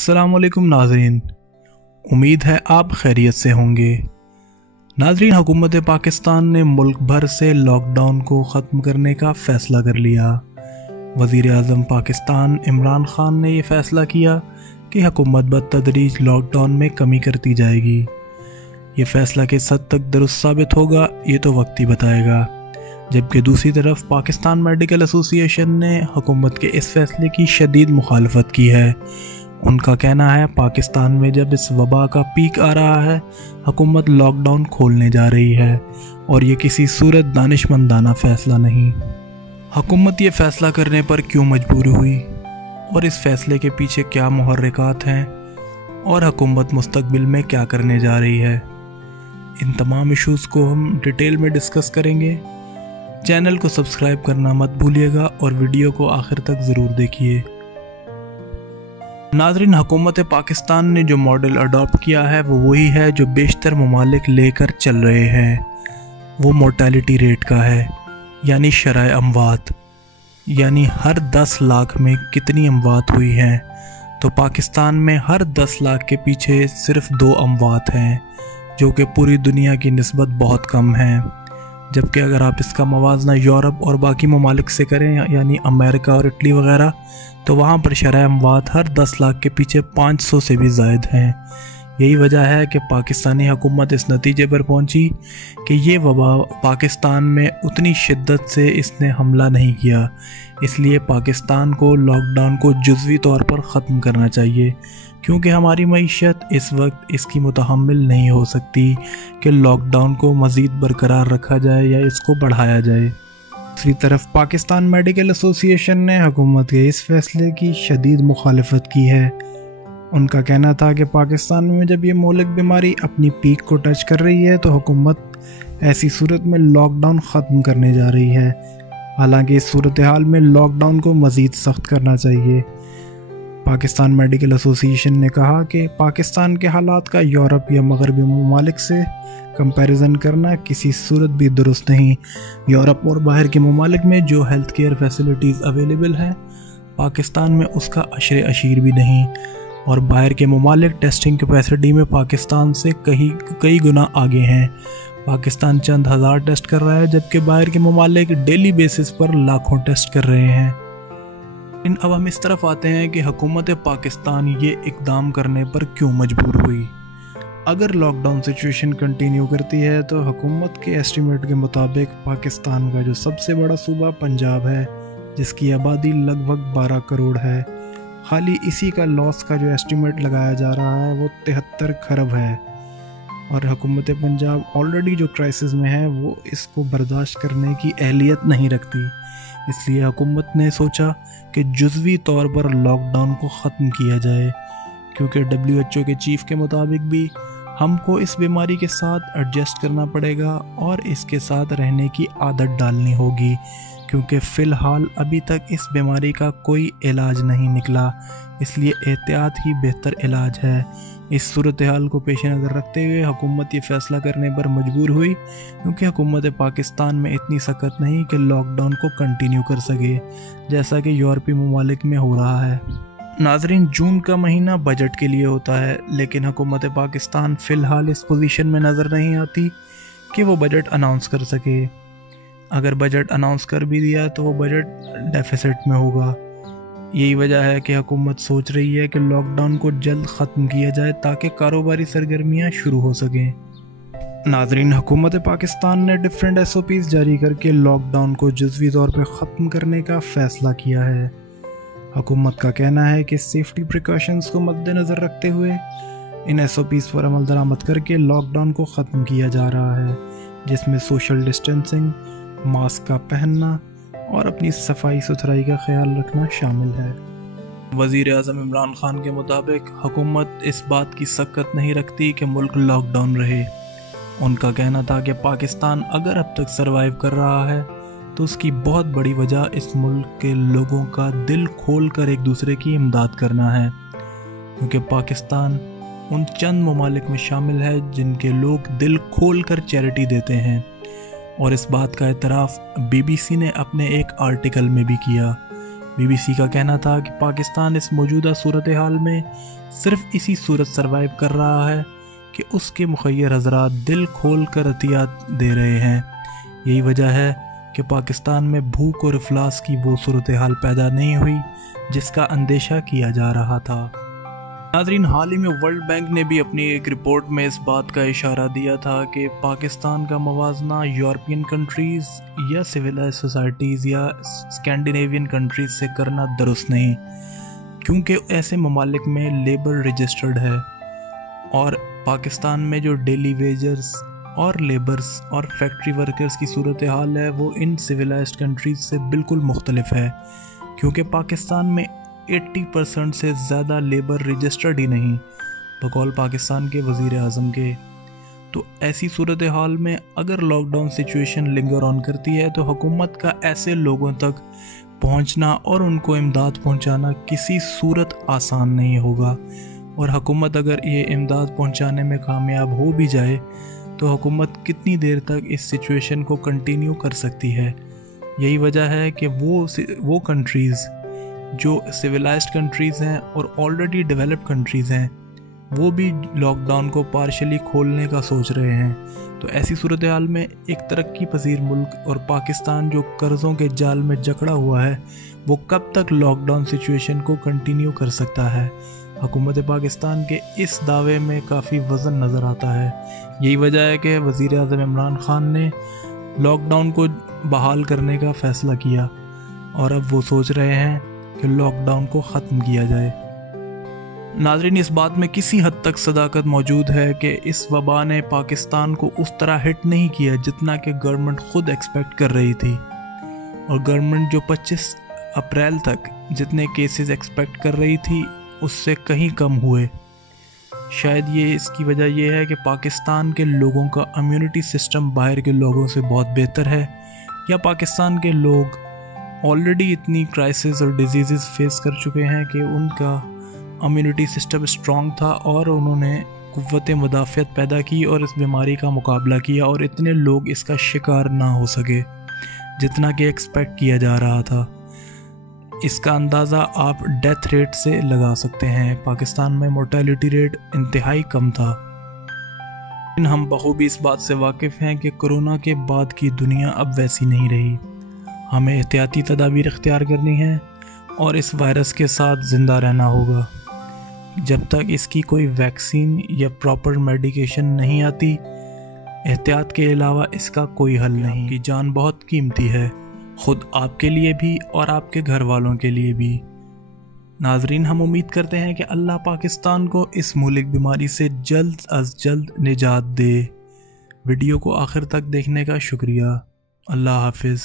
अस्सलाम वालेकुम नाज़रीन, उम्मीद है आप खैरियत से होंगे। नाज़रीन, हुकूमत पाकिस्तान ने मुल्क भर से लॉकडाउन को ख़त्म करने का फ़ैसला कर लिया। वज़ीर आज़म पाकिस्तान इमरान ख़ान ने यह फ़ैसला किया कि हुकूमत बतदरीज लॉकडाउन में कमी करती जाएगी। ये फ़ैसला किस हद तक दुरुस्त साबित होगा ये तो वक्त ही बताएगा। जबकि दूसरी तरफ पाकिस्तान मेडिकल एसोसिएशन ने हुकूमत के इस फ़ैसले की शदीद मुखालफत की है। उनका कहना है पाकिस्तान में जब इस वबा का पीक आ रहा है, हुकूमत लॉकडाउन खोलने जा रही है और ये किसी सूरत दानिशमंदाना फ़ैसला नहीं। हुकूमत ये फ़ैसला करने पर क्यों मजबूर हुई और इस फ़ैसले के पीछे क्या मुहर्रिकात हैं और हुकूमत मुस्तकबिल में क्या करने जा रही है, इन तमाम इशूज़ को हम डिटेल में डिस्कस करेंगे। चैनल को सब्सक्राइब करना मत भूलिएगा और वीडियो को आखिर तक ज़रूर देखिए। नाज़रीन, हुकूमत पाकिस्तान ने जो मॉडल अडॉप्ट किया है वो वही है जो बेशतर ममालिक लेकर चल रहे हैं। वो मोर्टेलिटी रेट का है, यानी शरह अमवात, यानी हर 10 लाख में कितनी अमवात हुई हैं। तो पाकिस्तान में हर 10 लाख के पीछे सिर्फ 2 अमवात हैं, जो कि पूरी दुनिया की निस्बत बहुत कम हैं। जबकि अगर आप इसका मवाजना यूरोप और बाकी ममालिक से करें, यानी अमेरिका और इटली वगैरह, तो वहाँ पर शरह अमवात हर 10 लाख के पीछे 500 से भी ज़ायद हैं। यही वजह है कि पाकिस्तानी हुकूमत इस नतीजे पर पहुँची कि ये वबा पाकिस्तान में उतनी शिद्दत से इसने हमला नहीं किया, इसलिए पाकिस्तान को लॉकडाउन को जुज़वी तौर पर ख़त्म करना चाहिए, क्योंकि हमारी मईशत इस वक्त इसकी मुतहम्मिल नहीं हो सकती कि लॉकडाउन को मज़ीद बरकरार रखा जाए या इसको बढ़ाया जाए। दूसरी तरफ पाकिस्तान मेडिकल एसोसिएशन ने हुकूमत के इस फ़ैसले की शदीद मुखालफत की है। उनका कहना था कि पाकिस्तान में जब ये मौलिक बीमारी अपनी पीक को टच कर रही है तो हुकूमत ऐसी सूरत में लॉकडाउन ख़त्म करने जा रही है। हालांकि इस सूरत हाल में लॉकडाउन को मज़ीद सख्त करना चाहिए। पाकिस्तान मेडिकल एसोसिएशन ने कहा कि पाकिस्तान के हालात का यूरोप या मगरबी ममालिक से कंपैरिजन करना किसी सूरत भी दुरुस्त नहीं। यूरोप और बाहर के ममालिक में जो हेल्थ केयर फैसिलिटीज़ अवेलेबल हैं, पाकिस्तान में उसका अशरे अशीर भी नहीं, और बाहर के ममालिक टेस्टिंग कैपेसिटी में पाकिस्तान से कई गुना आगे हैं। पाकिस्तान चंद हज़ार टेस्ट कर रहा है, जबकि बाहर के ममालिक डेली बेसिस पर लाखों टेस्ट कर रहे हैं। अब हम इस तरफ आते हैं कि हुकूमत पाकिस्तान ये इक़दाम करने पर क्यों मजबूर हुई। अगर लॉकडाउन सिचुएशन कंटिन्यू करती है तो हुकूमत के एस्टीमेट के मुताबिक पाकिस्तान का जो सबसे बड़ा सूबा पंजाब है, जिसकी आबादी लगभग 12 करोड़ है, खाली इसी का लॉस का जो एस्टीमेट लगाया जा रहा है वो 73 खरब है। और हुकूमत पंजाब ऑलरेडी जो क्राइसिस में है वो इसको बर्दाश्त करने की अहलियत नहीं रखती। इसलिए हुकूमत ने सोचा कि जुज़वी तौर पर लॉकडाउन को ख़त्म किया जाए, क्योंकि WHO के चीफ़ के मुताबिक भी हमको इस बीमारी के साथ एडजस्ट करना पड़ेगा और इसके साथ रहने की आदत डालनी होगी, क्योंकि फ़िलहाल अभी तक इस बीमारी का कोई इलाज नहीं निकला। इसलिए एहतियात ही बेहतर इलाज है। इस सूरत हाल को पेश नज़र रखते हुए हुकूमत ये फ़ैसला करने पर मजबूर हुई, क्योंकि हुकूमत पाकिस्तान में इतनी सख्त नहीं कि लॉकडाउन को कंटिन्यू कर सके, जैसा कि यूरोपीय ममालिक में हो रहा है। नाज़रीन, जून का महीना बजट के लिए होता है, लेकिन हुकूमत पाकिस्तान फ़िलहाल इस पोजीशन में नज़र नहीं आती कि वो बजट अनाउंस कर सके। अगर बजट अनाउंस कर भी दिया तो वो बजट डेफिसिट में होगा। यही वजह है कि हुकूमत सोच रही है कि लॉकडाउन को जल्द ख़त्म किया जाए ताकि कारोबारी सरगर्मियाँ शुरू हो सकें। नाज़रीन, हुकूमत पाकिस्तान ने डिफरेंट SOPs जारी करके लॉकडाउन को जुज़वी तौर पर ख़त्म करने का फ़ैसला किया है। हुकूमत का कहना है कि सेफ्टी प्रिकॉशंस को मद्देनज़र रखते हुए इन SOPs पर अमल दरामद करके लॉकडाउन को ख़त्म किया जा रहा है, जिसमें सोशल डिस्टेंसिंग, मास्क का पहनना और अपनी सफाई सुथराई का ख्याल रखना शामिल है। वज़ीर आज़म इमरान ख़ान के मुताबिक हुकूमत इस बात की सकत नहीं रखती कि मुल्क लॉकडाउन रहे। उनका कहना था कि पाकिस्तान अगर अब तक सरवाइव कर रहा है तो उसकी बहुत बड़ी वजह इस मुल्क के लोगों का दिल खोल कर एक दूसरे की इमदाद करना है, क्योंकि पाकिस्तान उन चंद ममालिक में शामिल है जिनके लोग दिल खोल कर चैरिटी देते हैं। और इस बात का एतराफ़ BBC ने अपने एक आर्टिकल में भी किया। BBC का कहना था कि पाकिस्तान इस मौजूदा सूरत हाल में صرف اسی صورت سروائیو کر رہا ہے کہ اس کے مخیر حضرات دل کھول کر عطیات دے رہے ہیں۔ یہی وجہ ہے کہ پاکستان میں بھوک اور افلاس کی وہ صورتحال پیدا نہیں ہوئی جس کا اندیشہ کیا جا رہا تھا۔ ناظرین، حال ہی میں ورلڈ بینک نے بھی اپنی ایک رپورٹ میں اس بات کا اشارہ دیا تھا کہ پاکستان کا موازنہ یورپین کنٹریز یا سویلائز سوسائٹیز یا اسکینڈینیوین کنٹریز سے کرنا درست نہیں، کیونکہ ایسے ممالک میں لیبر رجسٹرڈ ہے، اور پاکستان میں جو ڈیلی ویجرز اور لیبرز اور فیکٹری ورکرز کی صورتحال ہے وہ ان سویلائزڈ کنٹریز سے بالکل مختلف ہے، کیونکہ پاکستان میں 80% سے زیادہ لیبر رجسٹرڈ ہی نہیں، بقول پاکستان کے وزیر اعظم کے۔ تو ایسی صورتحال میں اگر لاک ڈاؤن سچویشن لنگر آن کرتی ہے تو حکومت کا ایسے لوگوں تک پہنچنا اور ان کو امداد پہنچانا کسی صورت آسان نہیں ہوگا، اور حکومت اگر یہ امداد پہنچانے میں کامیاب ہو بھی جائے تو حکومت کتنی دیر تک اس سچویشن کو کنٹینیو کر سکتی ہے۔ یہی وجہ ہے کہ وہ کنٹریز جو سویلائزڈ کنٹریز ہیں اور آلریڈی ڈیولپڈ کنٹریز ہیں وہ بھی لاک ڈاؤن کو پارشلی کھولنے کا سوچ رہے ہیں۔ تو ایسی صورتحال میں ایک ترقی پذیر ملک اور پاکستان جو قرضوں کے جال میں جکڑا ہوا ہے وہ کب تک لاک ڈاؤن سچویشن کو کنٹینیو کر سکتا ہے؟ حکومت پاکستان کے اس دعوے میں کافی وزن نظر آتا ہے۔ یہی وجہ ہے کہ وزیر اعظم عمران خان نے لاک ڈاؤن کو بحال کرنے کا فیصلہ کیا، اور اب وہ سوچ رہے ہیں کہ لاک ڈاؤن کو ختم کیا جائے۔ ناظرین، اس بات میں کسی حد تک صداقت موجود ہے کہ اس وبا نے پاکستان کو اس طرح ہٹ نہیں کیا جتنا کہ گورنمنٹ خود ایکسپیکٹ کر رہی تھی، اور گورنمنٹ جو 25 اپریل تک جتنے کیسز ایکسپیکٹ کر رہی تھی اس سے کہیں کم ہوئے۔ شاید اس کی وجہ یہ ہے کہ پاکستان کے لوگوں کا امیونٹی سسٹم باہر کے لوگوں سے بہت بہتر ہے، یا پاکستان کے لوگ آلریڈی اتنی کرائسس اور ڈیزیزز فیس کر چکے ہیں کہ ان کا امیونٹی سسٹم اسٹرانگ تھا اور انہوں نے قوت مدافعت پیدا کی اور اس بیماری کا مقابلہ کیا، اور اتنے لوگ اس کا شکار نہ ہو سکے جتنا کہ ایکسپیکٹ کیا جا رہا تھا۔ اس کا اندازہ آپ ڈیتھ ریٹ سے لگا سکتے ہیں۔ پاکستان میں مورٹیلٹی ریٹ انتہائی کم تھا۔ لیکن ہم بخوبی اس بات سے واقف ہیں کہ کرونا کے بعد کی دنیا اب ویسی نہیں رہی۔ ہمیں احتیاطی تدابیر اختیار کرنی ہیں اور اس وائرس کے ساتھ زندہ رہنا ہوگا۔ جب تک اس کی کوئی ویکسین یا پراپر میڈیکیشن نہیں آتی، احتیاط کے علاوہ اس کا کوئی حل نہیں۔ کی جان بہت قیمتی ہے، خود آپ کے لیے بھی اور آپ کے گھر والوں کے لیے بھی۔ ناظرین، ہم امید کرتے ہیں کہ اللہ پاکستان کو اس مہلک بیماری سے جلد از جلد نجات دے۔ ویڈیو کو آخر تک دیکھنے کا شکریہ۔ اللہ حافظ۔